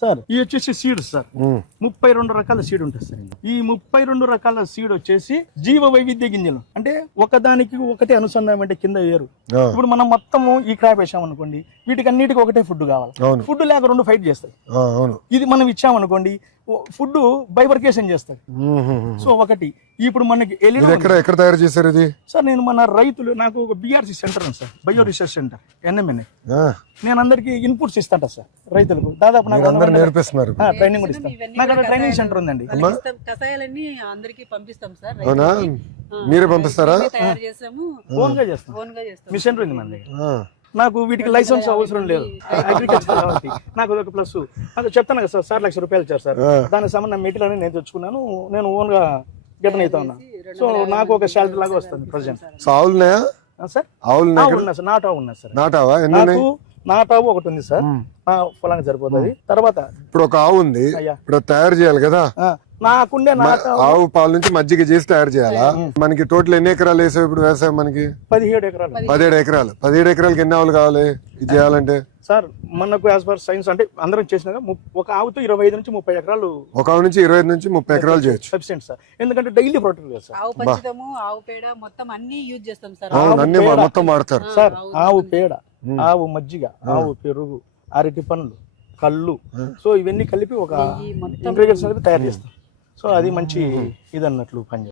Sir ఈ వచ్చేసి seeds sir 32 రకాల సీడ్ ఉంటుంది సార్. ఈ 32 రకాల సీడ్ వచ్చేసి జీవ వైవిధ్య గింజలు, అంటే ఒకదానికి ఒకటి అనుసంధానం, అంటే కింద వేరు. ఇప్పుడు మనం మొత్తము ఈ క్రాప్ వేసాం అనుకోండి, వీటికి అన్నిటికీ ఒకటే ఫుడ్ కావాలి. ఫుడ్ లేక రెండు ఫైట్ చేస్తాయి. ఇది మనం ఇచ్చామనుకోండి, ఫుడ్ బైబర్కేషన్ చేస్తాయి. సో ఒకటి ఇప్పుడు మనకి ఎక్కడ తయారు చేశారు ఇది? సార్ నేను మన రైతులు, నాకు ఒక బిఆర్సి సెంటర్ ఉంది sir, bio research centre NMNA. నేను అందరికి ఇన్పుట్స్ ఇస్తాంట సార్ రైతులకు. దాదాపు నాకు నేర్పిస్తున్నారు, ట్రైనింగ్ కూడా ఇస్తాను. నాకు అక్కడ ట్రైనింగ్ సెంటర్ ఉందండి. కషాయాలన్నీ అందరికి పంపిస్తాం సార్. అవునా? మీరే పంపిస్తారా? తయారు చేస్తాము, ఓన్ గా చేస్తాం. మిషన్ ఉంది మన దగ్గర. నాకు వీటికి లైసెన్స్ అవసరం లేదు, అగ్రికల్చర్ కాబట్టి నాకు అదొక ప్లస్. అది చెప్తాను కదా సార్, 1,00,000 రూపాయలు ఇచ్చారు సార్. దానికి సంబంధించిన మెటీరియల్ అని నేను తెచ్చుకున్నాను, నేను ఓన్ గా గెటన్ అవుతా ఉన్నా. సో నాకు ఒక శాలరీ లాగా వస్తుంది ప్రజెంట్. సార్ ఆవులు ఉన్నా సార్, నాటావు ఉన్నా సార్. నాకు నాటావు ఒకటి ఉంది సార్, పొలానికి సరిపోతుంది. తర్వాత ఇప్పుడు ఒక ఆవు ఉంది, ఇప్పుడు తయారు చేయాలి కదా, నాకుండే ఆవు పాల నుంచి మజ్జిగ చేసి తయారు చేయాలా? మనకి టోటల్ ఎన్ని ఎకరాలు వేసావు ఇప్పుడు వ్యవసాయం? మనకి 17 ఎకరాలు. 17 ఎకరాలు. 17 ఎకరాలకి ఎన్ని ఆవులు కావాలి ఇది చేయాలంటే? సార్ మనకు యాజ్ పర్ సైన్స్ అంటే అందరం చేసినాక ఒక ఆవుతో 25 నుంచి 30 ఎకరాలు, ఒక ఆవు నుంచి 25 నుంచి 30 ఎకరాలు చేయొచ్చు. సఫిషియెంట్ సార్, ఎందుకంటే డైలీ ప్రొటెక్ట్ కదా సార్. ఆవు పంచదము, ఆవు పేడ మొత్తం అన్ని యూజ్ చేస్తాం సార్. అన్ని మొత్తం వాడతారు సార్. ఆవు పేడ, ఆవు మజ్జిగ, ఆవు పెరుగు, అరటి పండ్లు, కళ్ళు, సో ఇవన్నీ కలిపి ఒక ఇంగ్రీడియంట్స్ అనేది తయారు చేస్తాం. సో అది మంచి ఇది అన్నట్లు పని.